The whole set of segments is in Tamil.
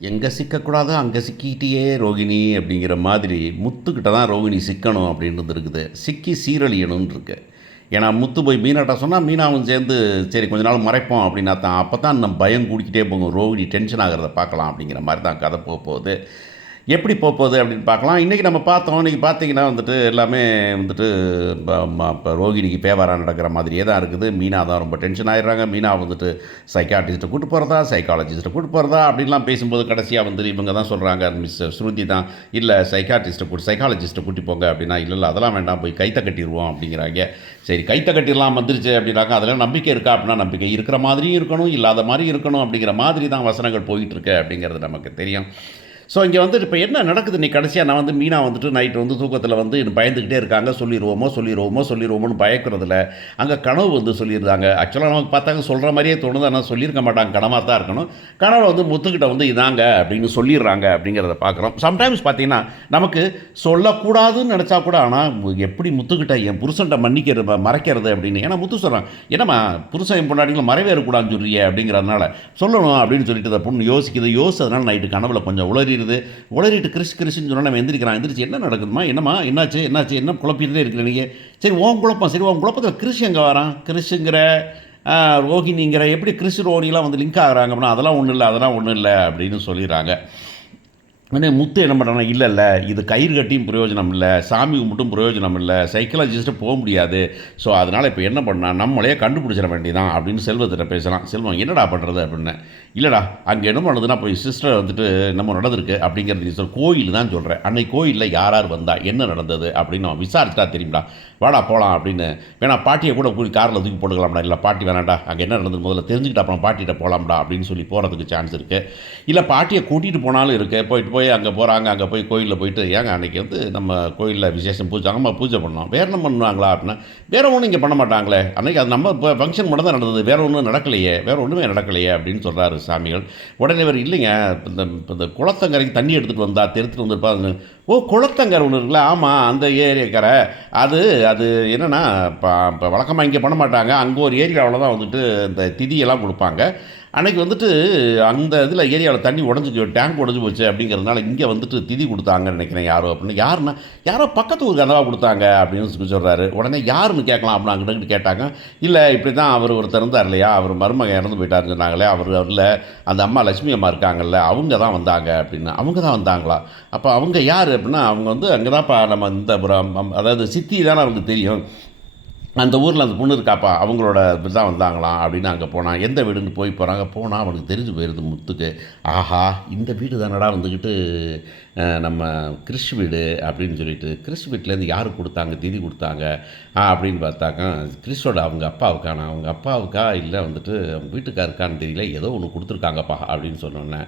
எங்கே சிக்கக்கூடாதோ அங்கே சிக்கிக்கிட்டே ரோகிணி அப்படிங்கிற மாதிரி முத்துக்கிட்ட தான் ரோகிணி சிக்கணும் அப்படின்றது இருக்குது. சிக்கி சீரழியணும்னு இருக்கு. ஏன்னா முத்து போய் மீனாட்ட சொன்னால் மீனாவும் சேர்ந்து சரி கொஞ்ச நாள் மறைப்போம் அப்படின்னா தான் அப்போ தான் நம்ம பயம் கூடிக்கிட்டே போகும். ரோகிணி டென்ஷன் ஆகிறத பார்க்கலாம் அப்படிங்கிற மாதிரி தான் கதை போகுது. எப்படி போகுது அப்படின்னு பார்க்கலாம். இன்றைக்கி நம்ம பார்த்தோம். இன்றைக்கி பார்த்தீங்கன்னா வந்துட்டு எல்லாமே வந்துட்டு இப்போ ரோகிணிக்கு ஃபேவராக நடக்கிற மாதிரியே தான் இருக்குது. மீனா தான் ரொம்ப டென்ஷன் ஆகிடுறாங்க. மீனா வந்துட்டு சைக்காட்ரிஸ்ட்டை கூட்டு போகிறதா சைக்காலஜிஸ்ட்டை கூட்டு போகிறதா அப்படின்லாம் பேசும்போது கடைசியாக வந்து இவங்க தான் சொல்கிறாங்க, மிஸ் ஸ்ருதி தான், இல்லை சைக்காலஜிஸ்ட்டை கூட்டி போங்க அப்படின்னா, இல்லை அதெல்லாம் வேண்டாம், போய் கைத்த கட்டிடுவோம் அப்படிங்கிறாங்க. சரி கைத்த கட்டிடலாம் வந்துருச்சு அப்படின்னாக்கா அதில் நம்பிக்கை இருக்கா அப்படின்னா, நம்பிக்கை இருக்கிற மாதிரியும் இருக்கணும், இல்லாத மாதிரி இருக்கணும் அப்படிங்கிற மாதிரி தான் வசனங்கள் போயிட்டுருக்கு அப்படிங்கிறது நமக்கு தெரியும். ஸோ இங்கே வந்து இப்போ என்ன நடக்குது நீ கடைசியாக நான் வந்து மீனா வந்துட்டு நைட்டு வந்து தூக்கத்தில் வந்து பயந்துக்கிட்டே இருக்காங்க. சொல்லிடுவோமோன்னு பயக்கிறதுல அங்கே கனவு வந்து சொல்லியிருந்தாங்க. ஆக்சுவலாக நமக்கு பார்த்தாங்க சொல்கிற மாதிரியே தோணுது, ஆனால் சொல்லியிருக்க மாட்டாங்க, கனவாக தான் இருக்கணும். கனவை வந்து முத்துக்கிட்ட வந்து இதாங்க அப்படின்னு சொல்லிடுறாங்க அப்படிங்கிறத பார்க்குறோம். சம்டைம்ஸ் பார்த்தீங்கன்னா நமக்கு சொல்லக்கூடாதுன்னு நினச்சா கூட, ஆனால் எப்படி முத்துக்கிட்ட என் புருஷன்ட்ட மறைக்கிறது அப்படின்னு. ஏன்னா முத்து சொல்கிறான், என்னம்மா புருஷன் பொண்டாட்டிங்களும் மறைவே இருக்கக்கூடாதுன்னு சொல்றியே அப்படிங்கிறதுனால சொல்லணும் அப்படின்னு சொல்லிட்டு அந்த பொண்ணு யோசிச்சதுனால நைட்டு கனவுல கொஞ்சம் உளறிட்டு கிறிஸ்ன்னு சொன்னால் நம்ம எந்திரிச்சு என்ன நடக்குதுமா, என்னம்மா என்னாச்சு என்ன குழப்பிட்டே இருக்கிற நீங்கள். சரி உன் குழப்பத்தில் கிறிஸ் எங்கே வரான், கிறிஸுங்கிற ரோஹிணிங்கிற எப்படி கிறிஸ் ரோஹிணிலாம் வந்து லிங்க் ஆகிறாங்க அப்படின்னா, அதெல்லாம் ஒன்றும் இல்லை அப்படின்னு சொல்லிடுறாங்க. உடனே முத்து என்ன பண்ணுறாங்கன்னா, இல்லை இது கயிறு கட்டியும் பிரயோஜனம் இல்லை, சாமி கும்பிட்டும் பிரயோஜனம் இல்லை, சைக்காலஜிஸ்ட்டு போக முடியாது. ஸோ அதனால் இப்போ என்ன பண்ணால் நம்மளையே கண்டுபிடிச்சிட வேண்டியதான் அப்படின்னு செல்வத்திட்ட பேசலாம். செல்வம் என்னடா பண்ணுறது அப்படின்னு. இல்லைடா அங்கே என்ன பண்ணுறதுன்னா, போய் சிஸ்டர் வந்துட்டு நம்ம நடந்திருக்கு அப்படிங்கிறது நீ கோயில் தான் சொல்கிறேன். அன்னைக்கு கோயிலில் யார் வந்தா என்ன நடந்தது அப்படின்னு விசாரிச்சா தெரியும்டா, வாடா போகலாம் அப்படின்னு. வேணா பாட்டியை கூட போய் காரில் தூக்கி போட்டுக்கலாம்டா. இல்லை பாட்டி வேணாண்டா, அங்கே என்ன நடந்தது முதல்ல தெரிஞ்சுக்கிட்டு அப்புறம் பாட்டிகிட்ட போகலாம்டா அப்படின்னு சொல்லி போகிறதுக்கு சான்ஸ் இருக்குது. இல்லை பாட்டியை கூட்டிகிட்டு போனாலும் இருக்குது. போய் அங்கே போகிறாங்க, அங்கே போய் கோயிலில் போயிட்டு, ஏங்க அன்றைக்கி வந்து நம்ம கோயிலில் விசேஷம் பூஜை அம்மா பூஜை பண்ணோம், வேறு என்ன பண்ணுவாங்களா அப்படின்னா, வேறு ஒன்றும் இங்கே பண்ண மாட்டாங்களே, அன்றைக்கி அது நம்ம இப்போ ஃபங்க்ஷன் மட்டும் தான் நடந்தது, வேறு ஒன்றுமே நடக்கலையே அப்படின்னு சொல்கிறாரு சாமிகள். உடனே இவர் இல்லைங்க, இந்த குளத்தங்கரைக்கு தண்ணி எடுத்துகிட்டு வந்தா எடுத்துகிட்டு வந்திருப்பா. ஓ குளத்தங்கரை ஒன்று இருக்குல்ல, ஆமாம் அந்த ஏரியாக்கரை, அது என்னென்னா இப்போ வழக்கமாக இங்கே பண்ண மாட்டாங்க, அங்கே ஒரு ஏரியாவில் தான் வந்துட்டு இந்த திதியெல்லாம் கொடுப்பாங்க. அன்றைக்கி வந்துட்டு அந்த இதில் ஏரியாவில் தண்ணி டேங்க் உடஞ்சி போச்சு அப்படிங்கிறதுனால இங்கே வந்துட்டு திதி கொடுத்தாங்கன்னு நினைக்கிறேன் யாரோ அப்படின்னு. யாரோ பக்கத்து ஊருக்கு அந்தவா கொடுத்தாங்க அப்படின்னு சொல்கிறாரு. உடனே யாருன்னு கேட்கலாம் அப்படின்னு அங்கிட்ட கேட்டாங்க. இல்லை இப்படி தான் அவர் ஒருத்தர் இருந்தார் இல்லையா, அவர் மருமகன் இறந்து போயிட்டாருன்னு சொன்னாங்களே, இல்லை அந்த அம்மா லட்சுமி அம்மா இருக்காங்கல்ல, அவங்க தான் வந்தாங்க அப்படின்னு. அவங்க தான் வந்தாங்களா, அப்போ அவங்க யார் அப்படின்னா, அவங்க வந்து அங்கே தான்ப்பா நம்ம இந்த அதாவது சித்தி தானே அவங்களுக்கு தெரியும், அந்த ஊரில் அந்த பொண்ணு இருக்காப்பா, அவங்களோட தான் வந்தாங்களாம் அப்படின்னு. அங்கே போனான், எந்த வீடுன்னு போனால் அவனுக்கு தெரிஞ்சு போயிடுது முத்துக்கு. ஆஹா இந்த வீடு தானடா வந்துக்கிட்டு நம்ம கிறிஸ் வீடு அப்படின்னு சொல்லிட்டு, கிறிஸ் வீட்டிலேருந்து யாருக்கு கொடுத்தாங்க திதி கொடுத்தாங்க அப்படின்னு பார்த்தாக்கா, கிறிஸோட அவங்க அப்பாவுக்கா இல்லை வந்துட்டு அவங்க வீட்டுக்காருக்கான்னு தெரியல, ஏதோ ஒன்று கொடுத்துருக்காங்கப்பா அப்படின்னு சொன்னோன்னே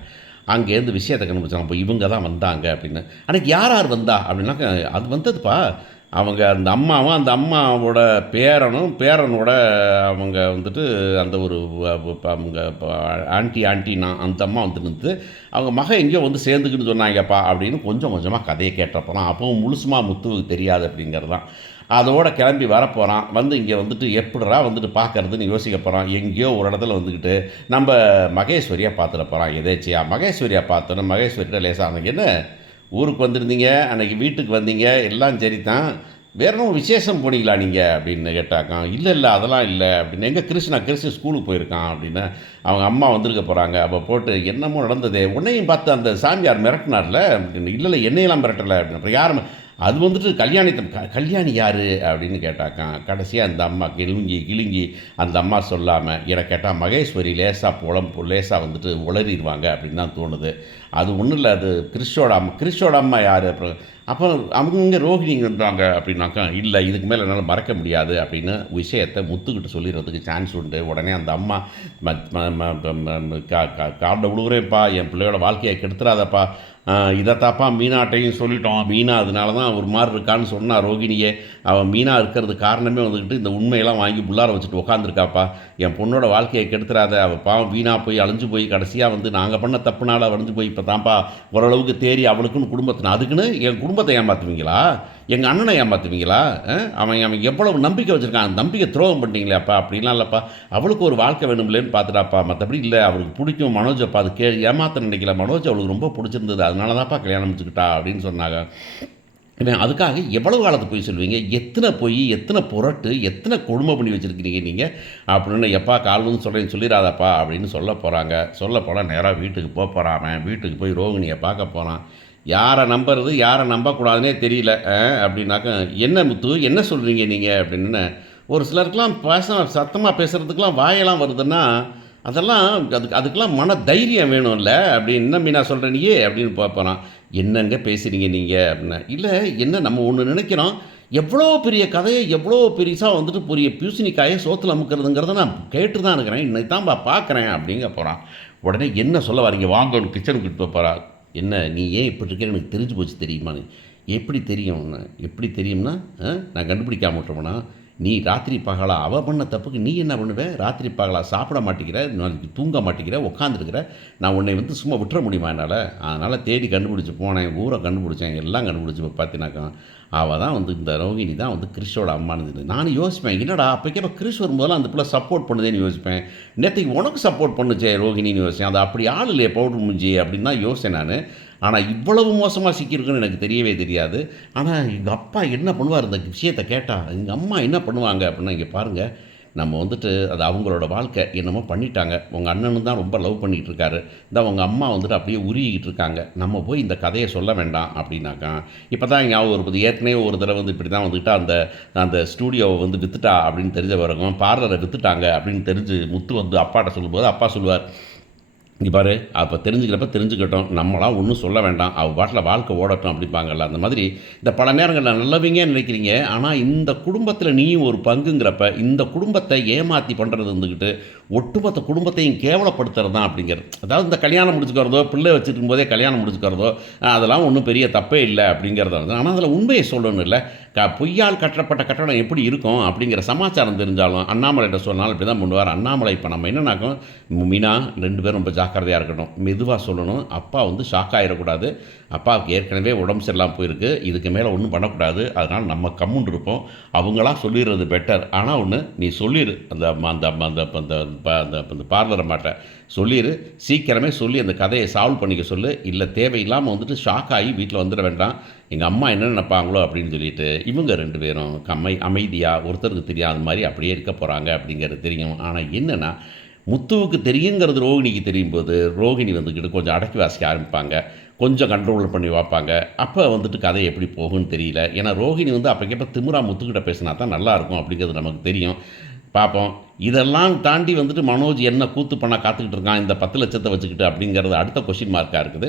அங்கேருந்து விஷயத்தை கண்டுபிடிச்சாங்க. அப்போ இவங்க தான் வந்தாங்க அப்படின்னு. அன்றைக்கி யார் வந்தா அப்படின்னாக்கா, அது வந்ததுப்பா அவங்க அந்த அம்மாவும் அந்த அம்மாவோட பேரனோட அவங்க வந்துட்டு அந்த ஒரு அவங்க ஆண்டினா அந்த அம்மா வந்துட்டு அவங்க மகன் எங்கேயோ வந்து சேர்ந்துக்கிட்டு சொன்னாங்கப்பா அப்படின்னு கொஞ்சம் கொஞ்சமாக கதையை கேட்டப்போலாம். அப்போவும் முழுசுமா முத்துவுக்கு தெரியாது அப்படிங்கிறது தான். அதோடு கிளம்பி வரப்போகிறான். வந்து இங்கே வந்துட்டு எப்படிரா வந்துட்டு பார்க்குறதுன்னு யோசிக்க போகிறான். எங்கேயோ ஒரு இடத்துல வந்துக்கிட்டு நம்ம மகேஸ்வரியாக பார்த்துட போகிறான். எதேச்சியா மகேஸ்வரியாக பார்த்தோன்னா மகேஸ்வரிட்ட லேசாக அன்றைக்கி என்ன ஊருக்கு வந்திருந்தீங்க, அன்றைக்கி வீட்டுக்கு வந்தீங்க, எல்லாம் சரி தான், வேறு என்ன விசேஷம் போனீங்களா நீங்கள் அப்படின்னு கேட்டாக்கான். இல்லை அதெல்லாம் இல்லை அப்படின்னு. எங்கே கிறிஸ் ஸ்கூலுக்கு போயிருக்கான் அப்படின்னு. அவங்க அம்மா வந்திருக்க போகிறாங்க. அப்போ போட்டு என்னமோ நடந்ததே, உன்னையும் பார்த்து அந்த சாமியார் மிரட்டினார்ல, இல்லை என்னையெல்லாம் மிரட்டலை அப்படின்னு. அப்புறம் யாரும் அது வந்துட்டு கல்யாணி யார் அப்படின்னு கேட்டாக்கான். கடைசியாக அந்த அம்மா கிழுங்கி அந்த அம்மா சொல்லாமல் என கேட்டால் மகேஸ்வரி லேசாக வந்துட்டு உளறிடுவாங்க அப்படின்னு தான் தோணுது. அது ஒன்றும் இல்லை, அது கிறிஷோட அம்மா யார், அப்புறம் அவங்க ரோஹிணிங்கன்றாங்க அப்படின்னாக்கா, இல்லை இதுக்கு மேலே என்னால் மறக்க முடியாது அப்படின்னு விஷயத்தை முத்துக்கிட்டு சொல்லிடுறதுக்கு சான்ஸ் உண்டு. உடனே அந்த அம்மா கார்டை விழுவுறேன்ப்பா, என் பிள்ளையோட வாழ்க்கையை கெடுத்துறாதப்பா, இதைத்தாப்பா மீனாட்டையும் சொல்லிட்டோம், மீனா அதனால தான் ஒரு மாதிரி இருக்கான்னு சொன்னா ரோகிணியே, அவன் மீனா இருக்கிறது காரணமே வந்துக்கிட்டு இந்த உண்மையெல்லாம் வாங்கி புள்ளார வச்சுட்டு உட்காந்துருக்காப்பா, என் பொண்ணோட வாழ்க்கையை கெடுத்துறாத, அவள் பாவம் வீணாக போய் அழிஞ்சு போய் கடைசியாக வந்து நாங்கள் பண்ண தப்புனால அழிஞ்சு போய் இப்போ தான்ப்பா ஓரளவுக்கு தேறி அவளுக்குன்னு குடும்பத்தின அதுக்குன்னு என் குடும்பத்தை ஏமாற்றுவீங்களா, எங்கள் அண்ணனை ஏமாற்றுவீங்களா? அவன் அவன் எவ்வளவு நம்பிக்கை வச்சுருக்கான், அந்த நம்பிக்கை துரோகம் பண்ணிட்டீங்களேப்பா, அப்படிலாம் இல்லைப்பா, அவளுக்கு ஒரு வாழ்க்கை வேணும்லேன்னு பார்த்துட்டாப்பா, மற்றபடி இல்லை அவளுக்கு பிடிக்கும் மனோஜப்பா, அது ஏமாற்ற நினைக்கல, மனோஜ் அவளுக்கு ரொம்ப பிடிச்சிருந்தது, அதனால தான்ப்பா கல்யாணம் முடிச்சுக்கிட்டா அப்படின்னு சொன்னாங்க. இவன் அதுக்காக எவ்வளவு காலத்து போய் சொல்லுவீங்க, எத்தனை பொய், எத்தனை புரட்டு, எத்தனை கொடுமை பண்ணி வச்சுருக்கிறீங்க நீங்கள் அப்படின்னு, எப்பா கால்னு சொல்கிறேன்னு சொல்லிடாதப்பா அப்படின்னு சொல்ல போகிறாங்க. சொல்ல போனால் நேராக வீட்டுக்கு போகிறான். அவன் வீட்டுக்கு போய் ரோகிணியை பார்க்க போகிறான். யாரை நம்புறது யாரை நம்பக்கூடாதுன்னே தெரியல. அப்படின்னாக்க என்ன முத்து என்ன சொல்கிறீங்க நீங்கள் அப்படின்னு. ஒரு சிலருக்கெலாம் சத்தமாக பேசுகிறதுக்கெலாம் வாயெல்லாம் வருதுன்னா அதெல்லாம் அதுக்கெல்லாம் மன தைரியம் வேணும்ல அப்படின்னு. என்ன மீனா சொல்கிற நீயே அப்படின்னு பார்ப்பறான். என்னங்க பேசுகிறீங்க நீங்கள் அப்படின்னா, இல்லை என்ன நம்ம ஒன்று நினைக்கிறோம், எவ்வளோ பெரிய கதையை எவ்வளோ பெருசாக வந்துட்டு பெரிய பியூசணிக்காயை சோத்தில் அமுக்கிறதுங்கிறத நான் கேட்டு தான் இருக்கிறேன், இன்னைக்கு தான் பார்க்குறேன் அப்படிங்க போகிறான். உடனே என்ன சொல்ல வரீங்க, வாங்க ஒரு கிச்சனுக்கு கிட்ட போகிறா. என்ன நீ ஏன் இப்படி இருக்க எனக்கு தெரிஞ்சு போச்சு தெரியுமா? எப்படி தெரியும், எப்படி தெரியும்னா நான் கண்டுபிடிக்காம விட்டுருவேனா? நீ ராத்திரி பகலா அவள் பண்ண தப்புக்கு நீ என்ன பண்ணுவ? ராத்திரி பகலா சாப்பிட மாட்டேங்கிற, நாளைக்கு தூங்க மாட்டேங்கிற, உட்காந்துருக்கிற, நான் உன்னை வந்து சும்மா விட்டுற முடியுமா என்னால்? அதனால் தேடி கண்டுபிடிச்சி போனேன், ஊரை கண்டுபிடிச்சேன், எல்லாம் கண்டுபிடிச்சி இப்போ பார்த்தினாக்கா அவள் தான் வந்து இந்த ரோகிணி தான் வந்து கிறிஷோட அம்மானது. நானும் யோசிப்பேன், என்னடா அப்போக்கே கிறிஷ் வரும்போதெல்லாம் அந்த பிள்ளை சப்போர்ட் பண்ணுதேன்னு யோசிப்பேன். நேற்றுக்கு உனக்கு சப்போர்ட் பண்ணுச்சே ரோகிணின்னு யோசிச்சேன். அது அப்படி ஆள் இல்லையே பவுடர் முடிஞ்சு அப்படின்னு தான் யோசித்தேன் நான். ஆனால் இவ்வளவு மோசமாக சிக்கியிருக்குன்னு எனக்கு தெரியவே தெரியாது. ஆனால் எங்கள் அப்பா என்ன பண்ணுவார் இந்த விஷயத்தை கேட்டால், எங்கள் அம்மா என்ன பண்ணுவாங்க அப்படின்னா, இங்கே பாருங்கள், நம்ம வந்துட்டு அது அவங்களோட வாழ்க்கை என்னமோ பண்ணிட்டாங்க. உங்கள் அண்ணனும் தான் ரொம்ப லவ் பண்ணிகிட்டு இருக்காரு, இந்த உங்கள் அம்மா வந்துட்டு அப்படியே உருகிக்கிட்டு இருக்காங்க, நம்ம போய் இந்த கதையை சொல்ல வேண்டாம் அப்படின்னாக்கா. இப்போ தான் ஞாபகம் இருப்பது, ஏற்கனவே ஒரு தடவை வந்து இப்படி தான் வந்துட்டு அந்த அந்த ஸ்டூடியோவை வந்து விற்றுட்டா அப்படின்னு தெரிஞ்ச பிறகும், பார்லரை விற்றுட்டாங்க அப்படின்னு தெரிஞ்சு முத்து வந்து அப்பாட்ட சொல்லும்போது அப்பா சொல்லுவார், இங்கே பாரு அப்போ தெரிஞ்சுக்கிறப்ப தெரிஞ்சுக்கட்டும், நம்மளாம் ஒன்றும் சொல்ல வேண்டாம், அவள் பாட்டில் வாழ்க்கை ஓடட்டும் அப்படிப்பாங்கல்ல. அந்த மாதிரி இந்த பல நேரங்களில் நல்லவீங்கன்னு நினைக்கிறீங்க, ஆனால் இந்த குடும்பத்தில் நீயும் ஒரு பங்குங்கிறப்ப இந்த குடும்பத்தை ஏமாற்றி பண்ணுறது இருந்துக்கிட்டு ஒட்டுமொத்த குடும்பத்தையும் கேவலப்படுத்துறது தான் அப்படிங்கிறது. அதாவது இந்த கல்யாணம் முடிச்சுக்கிறதோ, பிள்ளை வச்சுருக்கும் போதே கல்யாணம் முடிச்சுக்கிறதோ அதெல்லாம் ஒன்றும் பெரிய தப்பே இல்லை அப்படிங்கிறத வந்து. ஆனால் அதில் உண்மையை சொல்லணும் இல்லை, பொய்யால் கட்டப்பட்ட கட்டடம் எப்படி இருக்கும் அப்படிங்கிற சமாச்சாரம் தெரிஞ்சாலும் அண்ணாமலைகிட்ட சொன்னாலும் இப்படி தான் பண்ணுவார். அண்ணாமலை இப்போ நம்ம என்னன்னாக்கும், மீனா 2 பேரும் ரொம்ப ஜாக்கிரதையாக இருக்கணும், மெதுவாக சொல்லணும், அப்பா வந்து ஷாக் ஆகிடக்கூடாது, அப்பாவுக்கு ஏற்கனவே உடம்பு சரியில்லாமல் போயிருக்கு, இதுக்கு மேலே ஒன்றும் பண்ணக்கூடாது, அதனால் நம்ம கம்முன்னு இருப்போம், அவங்களாம் சொல்லிடுறது பெட்டர். ஆனால் ஒன்று நீ சொல்லிடு, அந்த அந்த அந்த அந்த பார்லரை மாட்ட சொல்லிடு, சீக்கிரமே சொல்லி அந்த கதையை சால்வ் பண்ணிக்க சொல்லு, இல்லை தேவையில்லாமல் வந்துட்டு ஷாக் ஆகி வீட்டில் வந்துட வேண்டாம், எங்கள் அம்மா என்ன நினைப்பாங்களோ அப்படின்னு சொல்லிட்டு இவங்க 2 பேரும் அமைதியாக ஒருத்தருக்கு தெரியாத மாதிரி அப்படியே இருக்க போகிறாங்க அப்படிங்கிறது தெரியும். ஆனால் என்னென்னா முத்துவுக்கு தெரியுங்கிறது ரோகிணிக்கு தெரியும் போது ரோகிணி வந்துக்கிட்டு கொஞ்சம் அடக்கி வாசிக்க ஆரம்பிப்பாங்க, கொஞ்சம் கண்ட்ரோல் பண்ணி வைப்பாங்க. அப்போ வந்துட்டு கதை எப்படி போகும்னு தெரியல. ஏன்னா ரோகிணி வந்து அப்போக்கப்போ திமுறா முத்துக்கிட்ட பேசினா தான் நல்லாயிருக்கும் அப்படிங்கிறது நமக்கு தெரியும். பார்ப்போம். இதெல்லாம் தாண்டி வந்துட்டு மனோஜ் என்ன கூத்து பண்ண காத்துக்கிட்டு இருக்கான் இந்த 10 லட்சத்தை வச்சுக்கிட்டு அப்படிங்கிறது அடுத்த கொஸ்டின் மார்க்காக இருக்குது.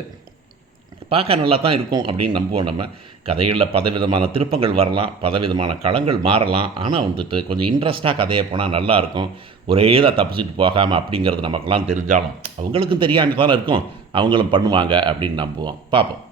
பார்க்க நல்லா தான் இருக்கும் அப்படின்னு நம்புவோம். நம்ம கதைகளில் பலவிதமான திருப்பங்கள் வரலாம், பலவிதமான களங்கள் மாறலாம், ஆனால் வந்துட்டு கொஞ்சம் இன்ட்ரெஸ்ட்டாக கதையை போனால் நல்லாயிருக்கும். ஒரே தான் தப்பிச்சுட்டு போகாமல் அப்படிங்கிறது நமக்கெல்லாம் தெரிஞ்சாலும் அவங்களுக்கும் தெரியாமல் தானே இருக்கும், அவங்களும் பண்ணுவாங்க அப்படின்னு நம்புவோம். பார்ப்போம்.